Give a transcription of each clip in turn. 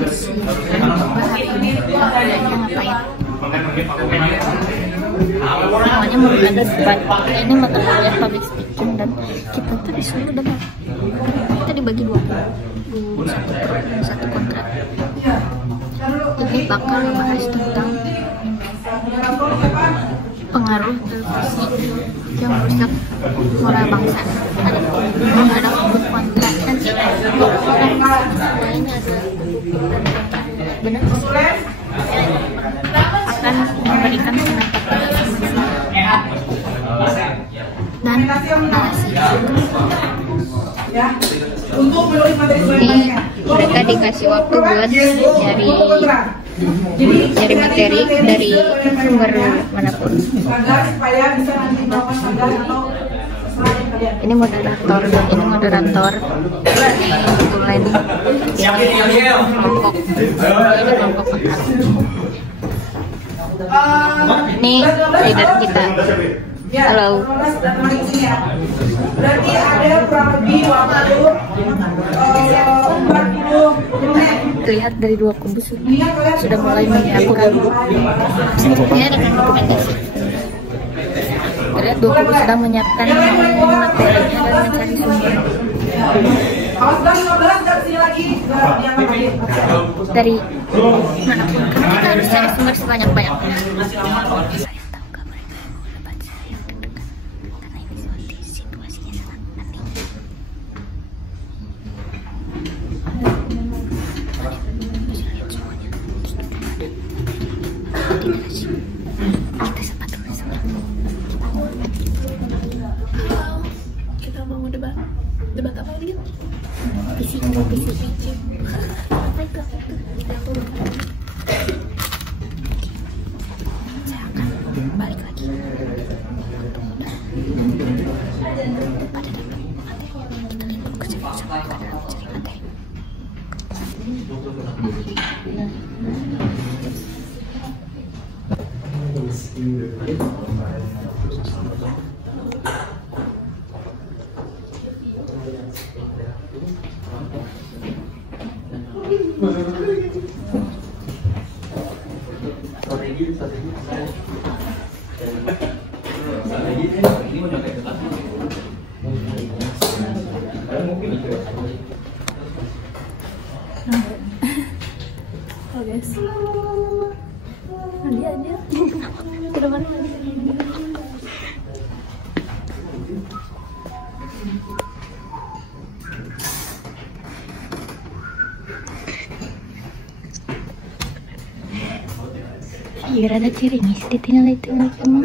Semuanya mau ada debat. Ini mata kuliah public speaking dan kita tuh disuruh debat. Kita dibagi dua, satu pro dan satu kontra. Ini bakal membahas tentang pengaruh televisi yang merusak moral bangsa. Ada kubu kontra dan lainnya ada benar akan memberikan pendapat dan narasi. Ini mereka dikasih waktu buat nyari materi dari sumber manapun. Ini moderator dan ini moderator. Mulai di kelompok. Ini leader kita. Halo. Berarti ada kurang lebih waktu 40 menit. Terlihat dari dua kubu sudah mulai menyiapkan semuanya dengan dokumentasi. Terlihat dua kubu sedang menyiapkan materinya dan mencari sumber. Dari manapun, karena kita harus cari sumber sebanyak-banyaknya. Kita mau debat apa lagi? PC. Apa itu? Saya akan balik lagi pada Oh guys, dia ke depan lagi. iya rada cirimis ditinggal itu kamu.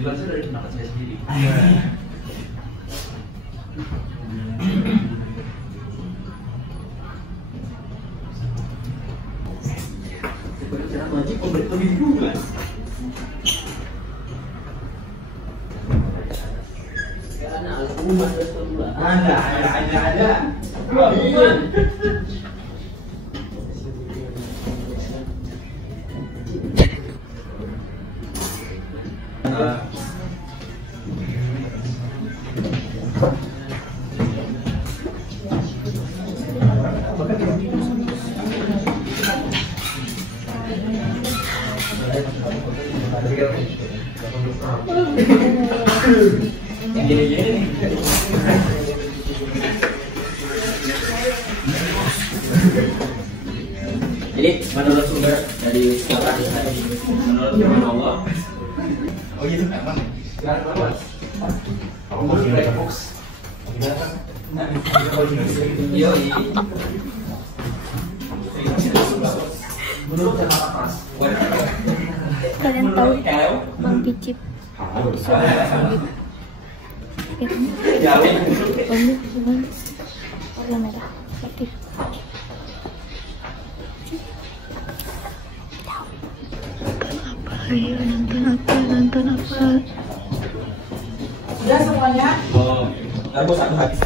Jelasnya dari pendapat saya sendiri. Wajib lebih juga. Ada. Yang gini-gini nih. Jadi menurut sumber dari siapa? Menurut firman Allah. Oh gitu emang. Kamu mau baca box? Iya. Menurut siapa pas? Kalian tahu Bang Picip? Warna merah aktif. Nonton apa? Sudah semuanya? Oh, aku satu habis.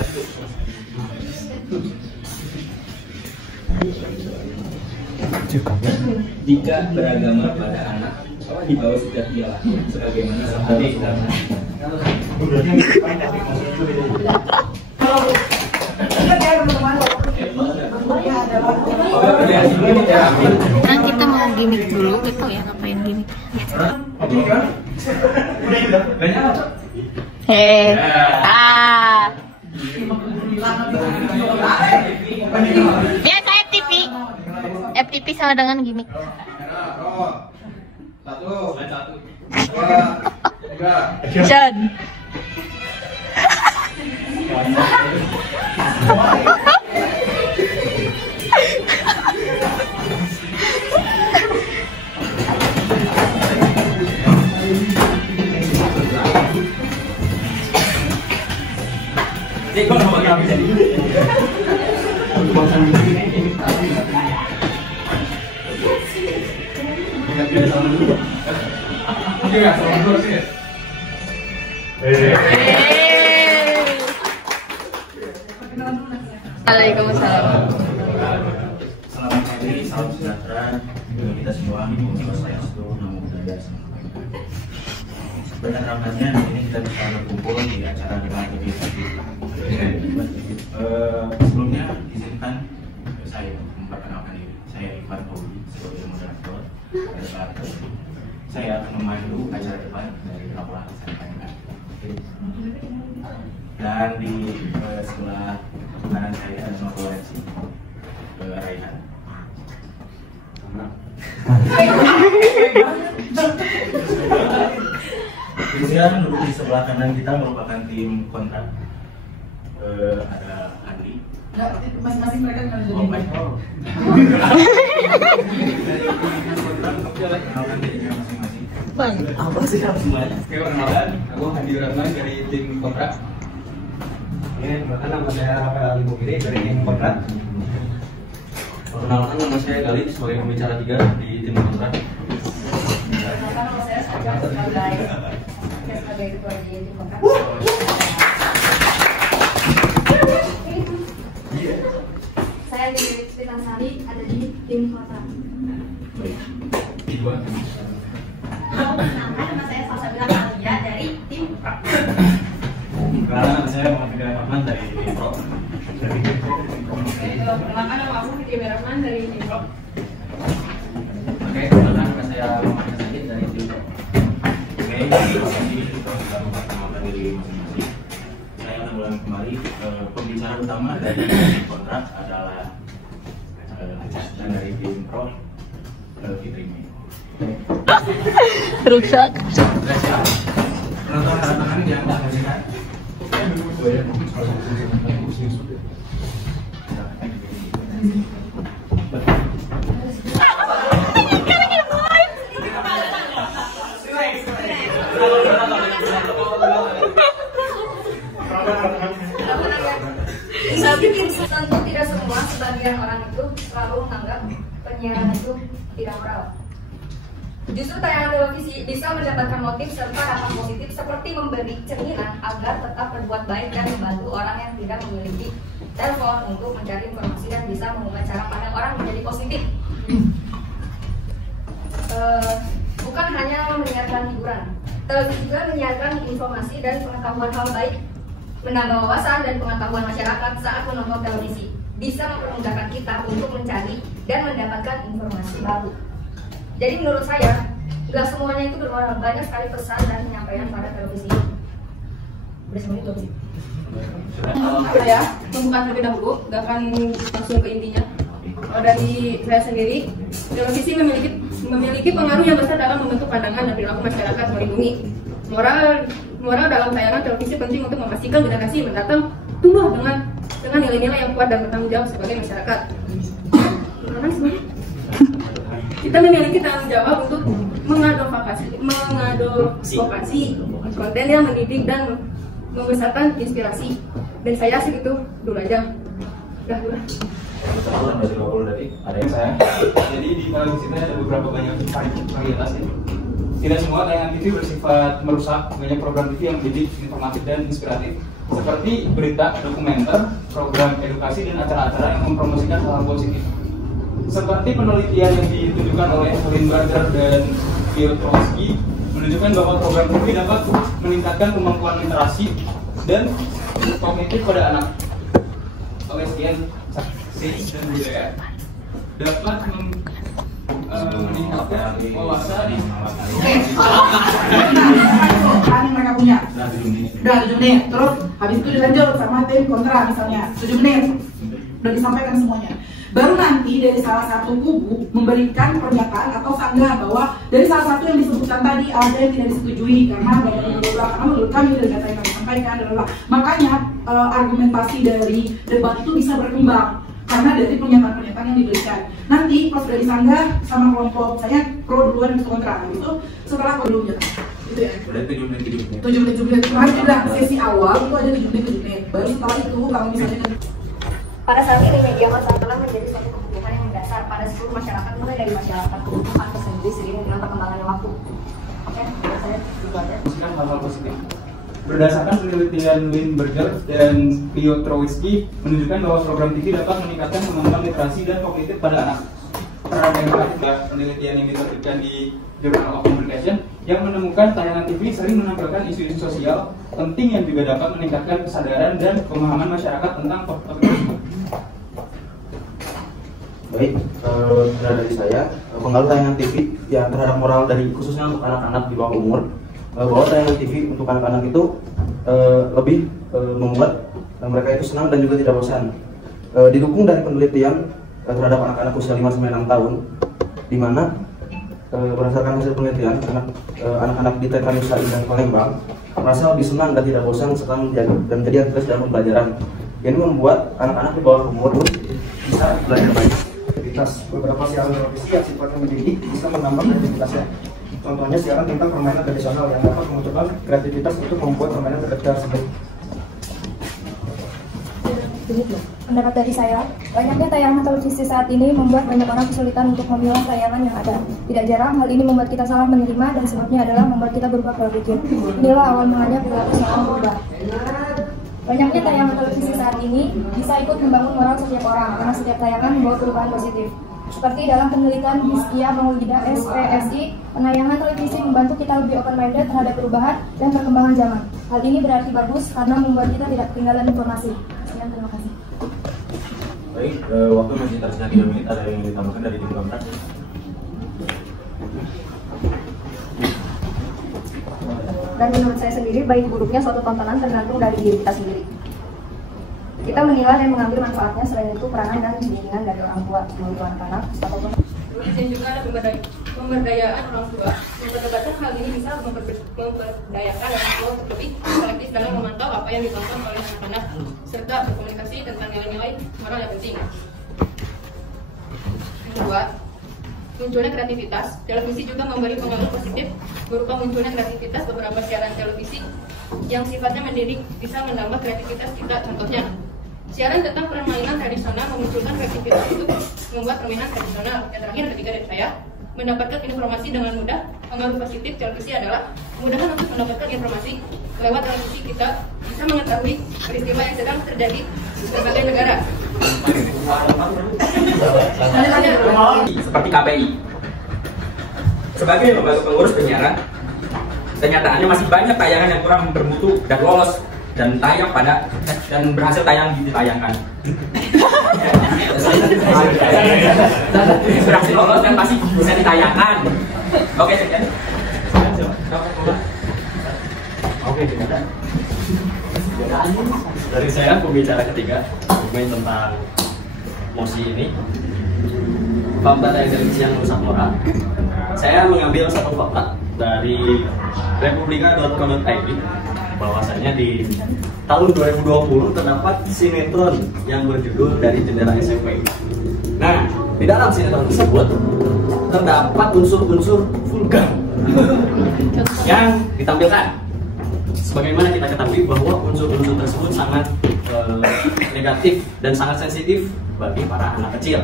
Jika beragama pada anak di bawah sejak dia lahir, sebagaimana sabda Islam. Sekarang kita mau gimmick dulu gitu ya, ngapain gimmick? Hei, biasa FTP sama dengan gimmick. Satu. John. Kok nama kami jadi? Waalaikumsalam. Selamat pagi, salam sejahtera bagi kita semua. Semoga saya seluruh nama budaya semua. Berharapnya ini kita bisa berkumpul di acara debat ini. Sebelumnya izinkan saya memperkenalkan diri. Saya Ivan Pauli sebagai moderator debat. Saya akan memandu acara debat dari laporan saya. Dan di sebelah kanan saya ada Nova Lensi, Raihan. Kemudian duduk di sebelah kanan kita merupakan tim kontrak. Ada Andi. Masing-masing mereka kan jadi. Oh, baik. Kenalkan dirinya masing-masing. Apa sih kamu semuanya? Oke, perkenalkan, aku Hadi Ratman dari tim kontrak. Ini perkenalkan nama saya Rafael Alimukiri dari tim kontrak. Perkenalkan nama saya Gali sebagai pembicara 3 di tim kontrak. Perkenalkan nama saya sebagai ketua di tim kontrak. Saya Dewi Sari ada di tim kontrak. Kedua. Perkenalkan nama saya Salsabila Kalia dari tim kontrak. Perkenalkan nama saya Muhammad Rahman dari tim Pro. Perkenalkan nama aku Fitri Rahman dari tim Pro. Oke, perkenalkan nama saya Muhammad Hasan dari tim Pro. Oke, jadi kita sudah memperkenalkan diri masing-masing. Saya akan ulang kembali. Pembicara utama dari tim kontrak adalah dan dari tim Pro Fitri. Rusak. Penonton tanda tangan yang tak melihat. Tentu tidak semua, sebagian orang itu selalu menganggap penyiaran itu tidak moral. Justru tayangan televisi bisa mendapatkan motif serta dampak positif seperti memberi cerminan agar tetap berbuat baik dan membantu orang yang tidak memiliki telepon untuk mencari informasi dan bisa mengubah cara pandang orang menjadi positif. Bukan hanya menyiarkan hiburan, televisi juga menyiarkan informasi dan pengetahuan hal baik, menambah wawasan dan pengetahuan masyarakat saat menonton televisi, bisa mempermudahkan kita untuk mencari dan mendapatkan informasi baru. Jadi menurut saya, Gak semuanya itu bermoral, banyak sekali pesan dan penyampaian pada televisi. Udah semuanya belum sih? Saya pembukaan terlebih dahulu, gak akan langsung ke intinya. Kalau dari saya sendiri, televisi memiliki pengaruh yang besar dalam membentuk pandangan dan perilaku masyarakat melindungi. Moral dalam tayangan televisi penting untuk memastikan generasi mendatang tumbuh dengan nilai-nilai yang kuat dan bertanggung jawab sebagai masyarakat. Kita memiliki tanggung jawab untuk mengadvokasi konten yang mendidik dan membesarkan inspirasi. Dan saya sih itu dulu aja. Udah. Ada yang saya. Jadi di televisi ini ada beberapa banyak varietas ya. Tidak semua tayangan TV bersifat merusak, banyak program TV yang mendidik, informatif dan inspiratif. Seperti berita, dokumenter, program edukasi dan acara-acara yang mempromosikan hal-hal positif. Seperti penelitian yang ditunjukkan oleh Lindberger dan Piotrowski menunjukkan bahwa program TV dapat meningkatkan kemampuan literasi dan kognitif pada anak. Oleh sekian sains dan budaya dapat meningkatkan wawasan yang mereka punya. Udah 7 menit. Terus habis itu dilanjut sama tim kontra misalnya 7 menit. Udah disampaikan semuanya. Baru nanti dari salah satu kubu memberikan pernyataan atau sanggah bahwa dari salah satu yang disebutkan tadi ada yang tidak disetujui karena menurut kami dari data yang kami sampaikan adalah makanya argumentasi dari debat itu bisa berkembang karena dari pernyataan-pernyataan yang diberikan. Nanti pas sudah disanggah sama kelompok saya pro duluan itu kontra itu setelah sebelumnya. Gitu ya. Udah 7 menit. 7 menit. Kemarin juga sesi awal itu ada 7 menit. Baru setelah itu kalau misalnya Pada saat ini media massa telah menjadi suatu kebutuhan yang mendasar pada seluruh masyarakat, mulai dari masyarakat kebutuhan tersendiri seiring dengan perkembangan waktu. Oke, saya juga ada. Hal-hal positif. Berdasarkan penelitian Lindberger dan Piotrowski menunjukkan bahwa program TV dapat meningkatkan kemampuan literasi dan kognitif pada anak. Terhadap penelitian yang diterbitkan di Journal of Communication yang menemukan tayangan TV sering menampilkan isu-isu sosial penting yang juga dapat meningkatkan kesadaran dan pemahaman masyarakat tentang topik tersebut. Baik, dari saya pengaruh tayangan TV yang terhadap moral dari khususnya untuk anak-anak di bawah umur, bahwa tayangan TV untuk anak-anak itu lebih membuat mereka itu senang dan juga tidak bosan. Didukung dari penelitian terhadap anak-anak usia 5-6 tahun, di mana berdasarkan hasil penelitian anak-anak di TK Nusa Indah Palembang merasa lebih senang dan tidak bosan serta menjadi antusias dalam pembelajaran. Ini membuat anak-anak di bawah umur bisa belajar banyak. Beberapa siaran televisi yang sifatnya mendidik bisa menambah kreativitasnya. Contohnya siaran tentang permainan tradisional yang dapat memunculkan kreativitas untuk membuat permainan tersebut. Pendapat dari saya, banyaknya tayangan televisi saat ini membuat banyak orang kesulitan untuk memilah tayangan yang ada. Tidak jarang hal ini membuat kita salah menerima dan sebabnya adalah membuat kita berubah pola pikir. Inilah awal mulanya perilaku salah berubah. Banyaknya tayangan televisi saat ini bisa ikut membangun moral setiap orang karena setiap tayangan membawa perubahan positif. Seperti dalam penelitian Hizkia Maulida SPSI, penayangan televisi membantu kita lebih open-minded terhadap perubahan dan perkembangan zaman. Hal ini berarti bagus karena membuat kita tidak ketinggalan informasi. Sekian, terima kasih. Baik, waktu masih tersisa 3 menit. Ada yang ditambahkan dari tim kontrak? Dan menurut saya sendiri, baik buruknya suatu tontonan tergantung dari diri kita sendiri. Kita menilai dan mengambil manfaatnya, selain itu peranan dan bimbingan dari orang tua, yaitu anak-anak, ataupun Dan juga ada pemberdayaan orang tua. Memperdebatkan hal ini bisa memperdayakan orang tua untuk lebih selektif dalam memantau apa yang ditonton oleh anak-anak, serta berkomunikasi tentang nilai-nilai moral yang penting. Yang kedua, munculnya kreativitas. Televisi juga memberi pengaruh positif berupa munculnya kreativitas. Beberapa siaran televisi yang sifatnya mendidik bisa menambah kreativitas kita. Contohnya, siaran tentang permainan tradisional memunculkan kreativitas untuk membuat permainan tradisional. Yang terakhir, ketiga dari saya, mendapatkan informasi dengan mudah. Pengaruh positif televisi adalah kemudahan untuk mendapatkan informasi. Lewat televisi kita bisa mengetahui peristiwa yang sedang terjadi di berbagai negara. Seperti KPI. Sebagai lembaga pengurus penyiaran, kenyataannya masih banyak tayangan yang kurang bermutu dan lolos dan tayang pada dan berhasil ditayangkan. Berhasil lolos dan pasti bisa ditayangkan. Oke, sekian. Oke, tidak ada. Dari saya pembicara ketiga tentang mosi ini, fakta dari televisi yang rusak moral. Saya mengambil satu fakta dari republika.co.id bahwasanya di tahun 2020 terdapat sinetron yang berjudul Dari Jendela SMP. Nah, di dalam sinetron tersebut terdapat unsur-unsur vulgar yang ditampilkan. Sebagaimana kita ketahui bahwa unsur-unsur tersebut sangat negatif dan sangat sensitif bagi para anak kecil.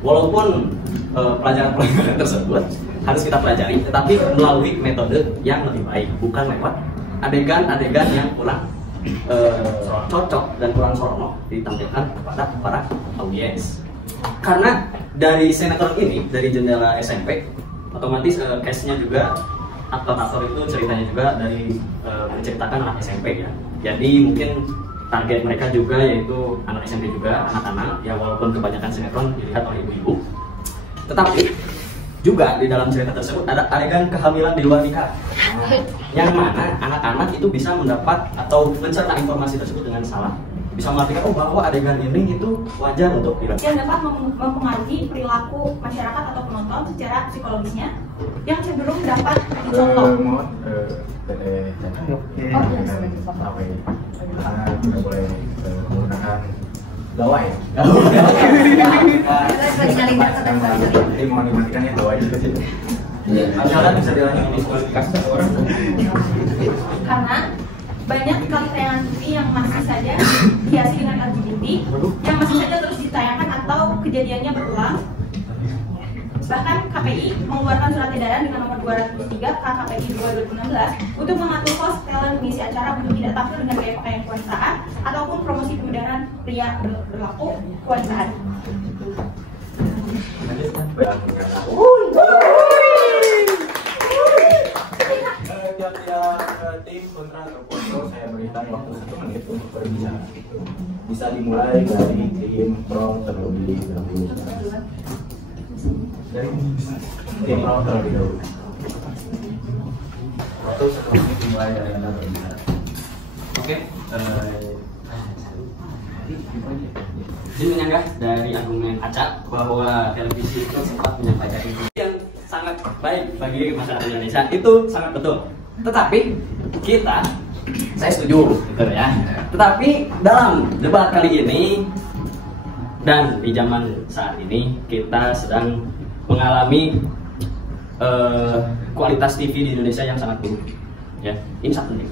Walaupun pelajaran-pelajaran tersebut harus kita pelajari, tetapi melalui metode yang lebih baik, bukan lewat adegan-adegan yang kurang cocok dan kurang sorono ditampilkan kepada para audiens. Karena dari sinetron ini, Dari Jendela SMP, otomatis case-nya juga, aktor-aktor itu ceritanya juga dari menceritakan anak SMP ya. Jadi mungkin target mereka juga yaitu anak SMP juga, anak-anak ya, walaupun kebanyakan sinetron dilihat oleh ibu-ibu. Tetapi juga di dalam cerita tersebut ada adegan kehamilan di luar nikah, yang mana anak-anak itu bisa mendapat atau mencerna informasi tersebut dengan salah, bisa mengartikan bahwa adegan ini itu wajar untuk dilakukan, yang dapat mempengaruhi perilaku masyarakat atau penonton secara psikologisnya yang cenderung dapat dicontoh. Tidak boleh menggunakan gawai. Jadi mematikan ya gawai juga sih. Ajaran bisa dilanjutkan orang. Karena banyak sekali tayangan TV yang masih saja dihiasi dengan LGBT, yang masih saja terus ditayangkan atau kejadiannya berulang. Bahkan KPI mengeluarkan surat edaran dengan nomor 203 KKPI 2016 untuk mengatur host talent mengisi acara untuk tidak tampil dengan gaya pakaian kewanitaan ataupun promosi kemudahan pria berlaku kewanitaan. Tiap tim kontra atau kontro saya berikan waktu 1 menit untuk berbicara. Bisa dimulai dari tim pro terlebih dahulu. Dari tim pro terlebih dahulu. Waktu 1 menit dimulai dari Anda berbicara. Oke. Jadi menyanggah dari argumen Acak bahwa televisi itu sempat menyampaikan itu yang sangat baik bagi masyarakat Indonesia, itu sangat betul. Tetapi saya setuju gitu ya. Tetapi dalam debat kali ini dan di zaman saat ini kita sedang mengalami kualitas TV di Indonesia yang sangat buruk. Ya, ini sangat penting.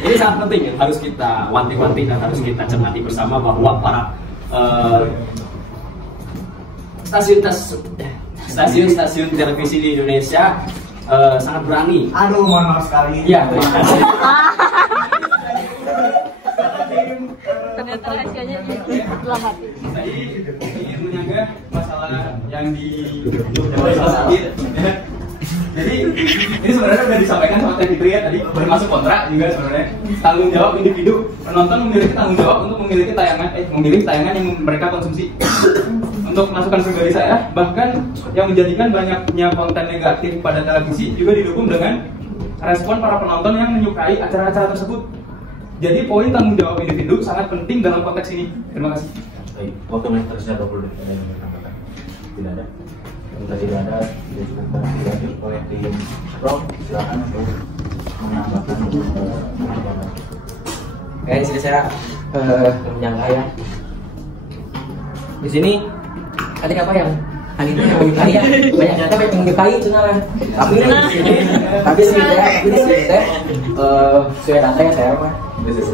Ini sangat penting yang harus kita wanti-wanti dan harus kita cermati bersama bahwa para stasiun televisi di Indonesia sangat berani. Aduh, mohon maaf sekali. Ya, terima kasih. Ternyata rahasianya dalam hati. Tadi ingin menyanggah masalah yang di sakit. Jadi ini sebenarnya sudah disampaikan sama Teh Fitri ya tadi, termasuk kontra juga sebenarnya. Tanggung jawab individu, penonton memiliki tanggung jawab untuk memiliki memilih tayangan yang mereka konsumsi. Untuk masukan pribadi saya, bahkan yang menjadikan banyaknya konten negatif pada televisi juga didukung dengan respon para penonton yang menyukai acara-acara tersebut. Jadi poin tanggung jawab individu sangat penting dalam konteks ini. Terima kasih. Baik, waktu menit tersisa 20 menit. Ada yang ingin menambahkan? Tidak ada. Jika tidak ada, tidak oleh tim Pro, silakan untuk menambahkan. Oke, di sini saya menyangka ya. Di sini tadi apa yang tadi itu yang menyukai ya, banyak ternyata banyak yang menyukai itu nah. Tapi di sini teh saya data ya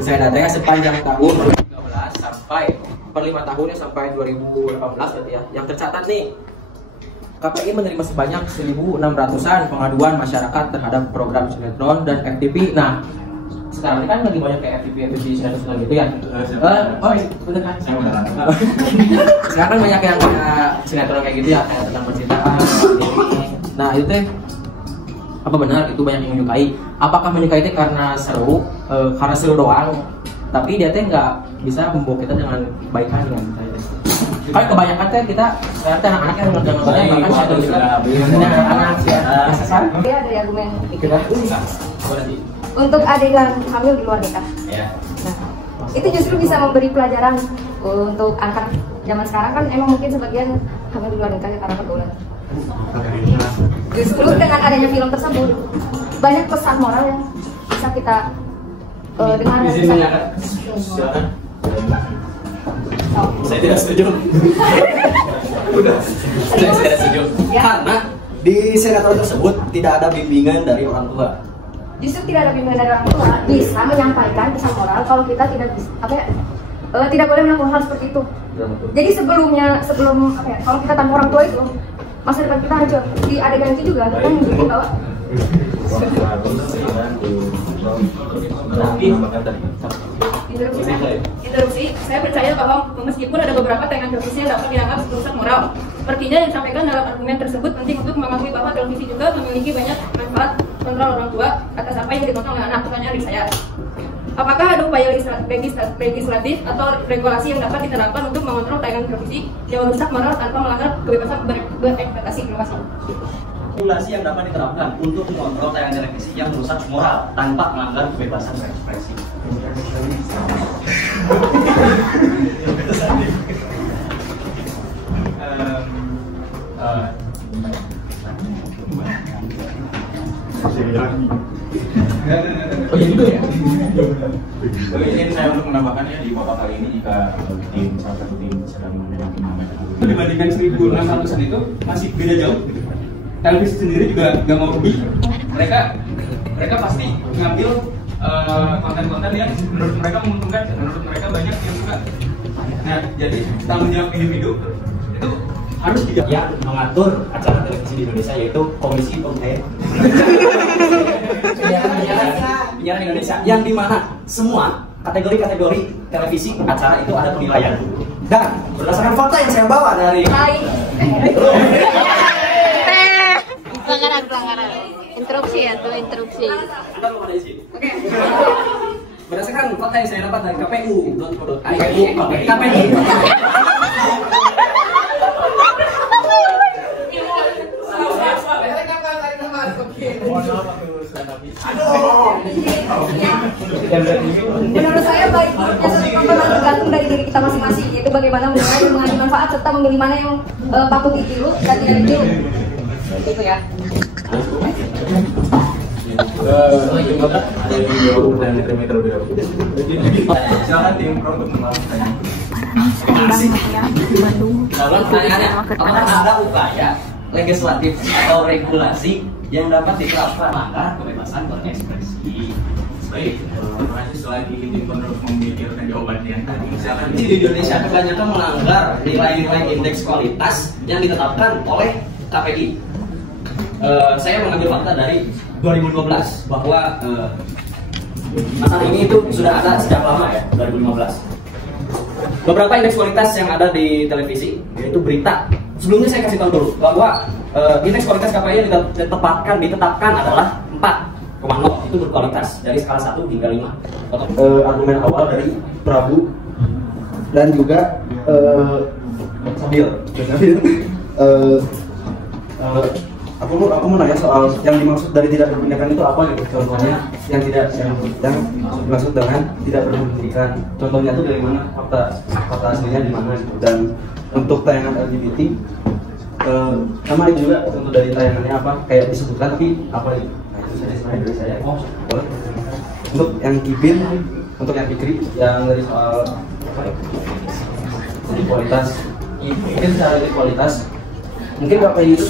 saya data ya sepanjang tahun 2013 sampai per 5 tahunnya sampai 2018 berarti ya. Yang tercatat nih, KPI menerima sebanyak 1.600-an pengaduan masyarakat terhadap program sinetron dan FTV. Nah, sekarang ini kan lagi banyak kayak FTV sinetron gitu ya. Bener kan? Sekarang kan banyak yang kayak sinetron kayak gitu ya, kayak tentang percintaan. Nah, itu teh apa benar itu banyak yang menyukai? Apakah menyukai itu karena seru doang? Tapi dia teh nggak bisa membawa kita dengan kebaikan dengan kita. Kalau kebanyakan kan kita anak-anak yang nontonnya bahkan satu juga anak-anak ya. Dia ada argumen untuk adegan hamil di luar nikah. Nah, itu justru bisa memberi pelajaran untuk anak zaman sekarang kan emang mungkin sebagian hamil di luar nikah ya karena pergaulan. Justru dengan adanya film tersebut banyak pesan moral yang bisa kita dengar. Silakan. Saya tidak setuju. Saya tidak setuju. Karena di sinetron tersebut tidak ada bimbingan dari orang tua. Justru tidak ada bimbingan dari orang tua bisa menyampaikan pesan moral kalau kita tidak bisa tidak boleh melakukan hal seperti itu. Jadi sebelum kalau kita tanpa orang tua itu masa depan kita hancur. Di adegan itu juga kan menunjukkan bahwa interupsi, saya percaya bahwa meskipun ada beberapa tayangan televisi yang dapat dianggap merusak moral, sepertinya yang disampaikan dalam argumen tersebut penting untuk mengakui bahwa televisi juga memiliki banyak manfaat kontrol orang tua atas apa yang ditonton oleh anak. Pertanyaan dari saya, apakah ada upaya legislatif atau regulasi yang dapat diterapkan untuk mengontrol tayangan televisi yang merusak moral tanpa melanggar kebebasan berekspresi? Terima kasih. Regulasi yang dapat diterapkan untuk mengontrol tayangan televisi yang merusak moral tanpa melanggar kebebasan berekspresi. Oh ya gitu ya. Ini saya untuk menambahkannya di kota kali ini jika tim salah satu tim sedang menambahkan dibandingkan 1600-an itu masih beda jauh. Televisi sendiri juga nggak mau rugi. Mereka pasti ngambil konten-konten yang menurut mereka menguntungkan, menurut mereka banyak yang suka. Nah, jadi tanggung jawab individu itu harus yang mengatur acara televisi di Indonesia yaitu Komisi Pemilihan Penyiaran Indonesia, yang dimana semua kategori-kategori televisi acara itu ada penilaian. Dan berdasarkan fakta yang saya bawa dari pelanggaran interupsi ya tuh interupsi. Oke. Berdasarkan fakta yang saya dapat dari KPU. Menurut saya baik buruknya sesuatu tergantung dari diri kita masing-masing, yaitu bagaimana mengenai manfaat serta memilih mana yang patut ditiru dan tidak ditiru. Gitu ya. Jangan tim pro untuk menambahkan. Dalam pertanyaannya, apakah ada upaya legislatif atau regulasi yang dapat diterapkan melanggar kebebasan berekspresi? Baik, selagi tim terus memikirkan jawabannya yang tadi. Misalkan di Indonesia kebanyakan melanggar nilai-nilai indeks kualitas yang ditetapkan oleh KPI. Saya mengambil fakta dari 2015 bahwa masalah ini itu sudah ada sejak lama ya, 2015. Beberapa indeks kualitas yang ada di televisi yaitu berita. Sebelumnya saya kasih tahu dulu bahwa indeks kualitas KPI yang ditetapkan adalah 4,0, itu berkualitas dari skala 1 hingga 5. Argumen awal dari Prabu dan juga Sabil. Aku mau nanya soal yang dimaksud dari tidak berpendidikan itu apa gitu, contohnya yang dimaksud dengan tidak berpendidikan, contohnya itu dari mana, fakta aslinya di mana gitu. Dan untuk tayangan LGBT sama juga untuk dari tayangannya apa kayak disebutkan tapi apa itu, nah itu saja sebenarnya dari saya. Boleh. Untuk yang Kipin, untuk yang Fikri yang dari soal kualitas, mungkin secara kualitas mungkin KPI itu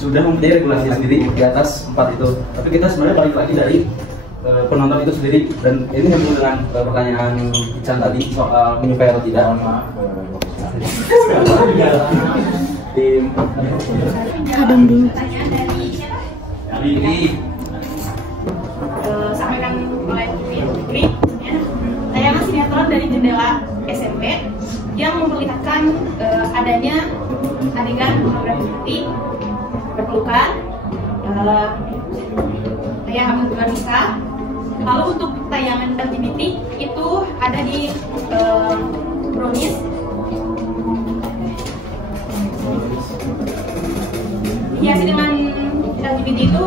sudah mempunyai regulasi sendiri di atas 4 itu. Tapi kita sebenarnya balik lagi dari penonton itu sendiri, dan ini nyambung dengan pertanyaan Ican tadi soal menyukai atau tidak. Kadang dulu. Sampaikan oleh Fikri, tayangan sinetron dari jendela SMP yang memperlihatkan adanya adegan pornografi, berpelukan, tayangan hubungan nikah. Lalu untuk tayangan LGBT itu ada di Brownies hiasi dengan LGBT itu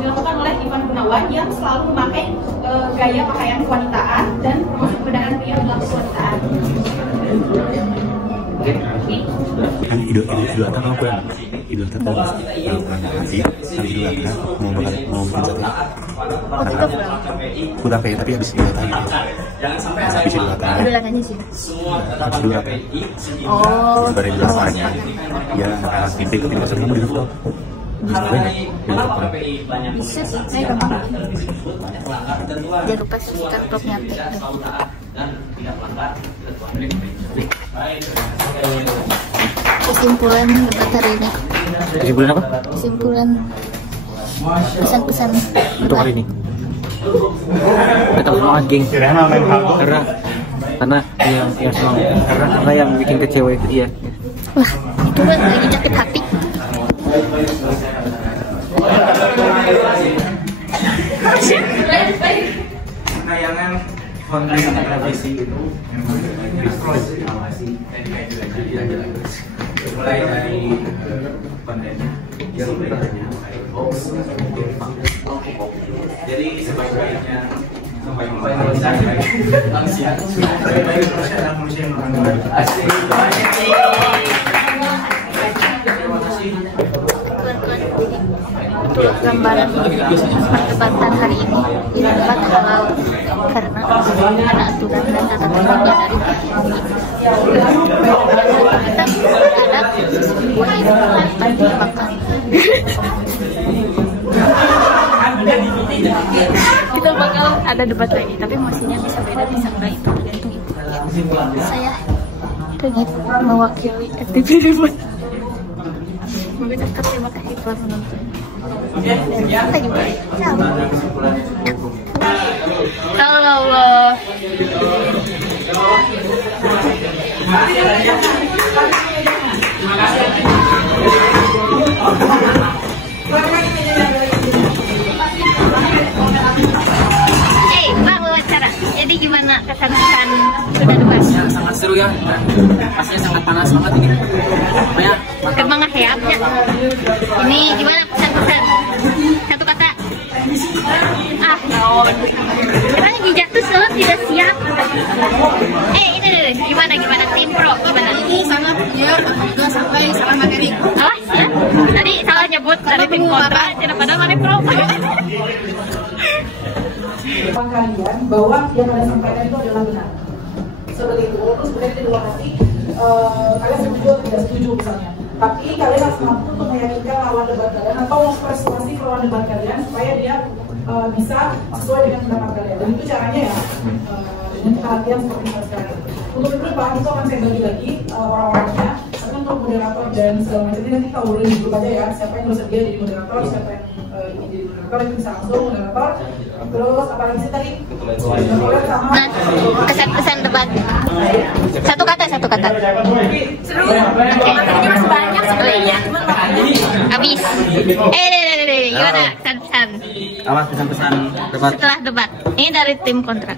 dilakukan oleh Ivan Gunawan yang selalu memakai gaya pakaian kewanitaan dan promosi keberadaan pria dalam kewanitaan. Kan Idul Adha mau pulang. Idul Adha pulang nanti habis Idul Adha mau bikin sate. Pulang kayak tapi habis Idul Adha. Habis Idul Adha. Idul Adhanya sih. Habis Idul Adha. Oh. Baru Idul Adhanya. Ya anak tipe itu tidak kamu di daftar. Bisa sih, saya gampang. Jangan lupa sikat topnya. Kesimpulan debat hari ini. Kesimpulan apa? Kesimpulan pesan-pesan untuk hari ini. Tetap semangat geng. Karena yang semangat. Karena yang bikin kecewa itu dia. Wah, itu kan lagi sakit hati. Tayangan konten televisi itu mulai dari konten yang beritanya hoax, jadi sebaik-baiknya manusia adalah manusia yang Untuk gambaran perdebatan hari ini debat halal karena ada aturan dan tata tertibnya dari kita ada dimakan. Kita bakal ada debat lagi, tapi emosinya bisa beda, bisa enggak, itu tergantung itu. Saya Renit mewakili FTV debat. Mengucapkan terima kasih telah menonton. Lagi baik. Allah. Bang, wawancara. Jadi gimana kesan-kesan sudah debat? Sangat seru ya. Pastinya sangat panas banget ini. Banyak Kemang heapnya. Ini gimana pesan-pesan? Satu kata. Naon. Emang jejak tuh selalu tidak siap. Ini deh, gimana tim pro gimana? Sangat ya, juga sampai salah materi. Alah, ya. Tadi salah nyebut dari tim kontra, tidak pada mana pro. Kalian bahwa yang kalian sampaikan itu adalah benar. Seperti itu, walaupun sebenarnya di luar hati kalian setuju atau tidak setuju misalnya. Tapi kalian harus mampu untuk meyakinkan lawan debat kalian atau persuasi ke lawan debat kalian supaya dia bisa sesuai dengan pendapat kalian. Dan itu caranya ya dengan perhatian seperti yang sekarang. Untuk itu bahan itu akan saya bagi lagi orang-orangnya. Tapi untuk moderator dan segala macam ini nanti kita obrolin di grup aja ya. Siapa yang bersedia jadi moderator, siapa yang ingin jadi moderator itu bisa langsung moderator. Terus apa lagi sih tadi? Nah, kesan-kesan debat. Satu kata. Seru. Materinya masih banyak sebenarnya. Habis. Gimana kesan-kesan? Awas pesan-pesan debat. Setelah debat. Ini dari tim kontra.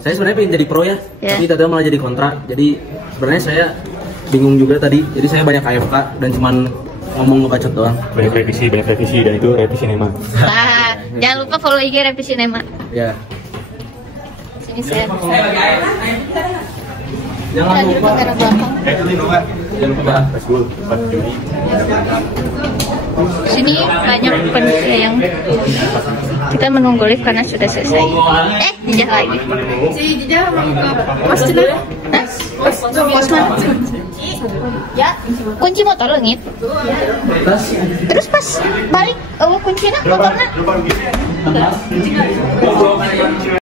Saya sebenarnya pengen jadi pro ya, tapi ternyata malah jadi kontra. Jadi sebenarnya saya bingung juga tadi. Jadi saya banyak AFK dan cuman ngomong ngebacot doang. Banyak revisi dan itu revisi Nema. Jangan lupa follow IG Revisi Nema. Ya. Sini saya. Jangan lupa. Jangan lupa Facebook 4 Juni. Sini banyak panitia yang kita menunggu lift karena sudah selesai. Jejak lagi. Si Jejak mau ke pos dulu. Pos mana? Ya, kunci motor Lengit. Terus pas balik, kunci motornya.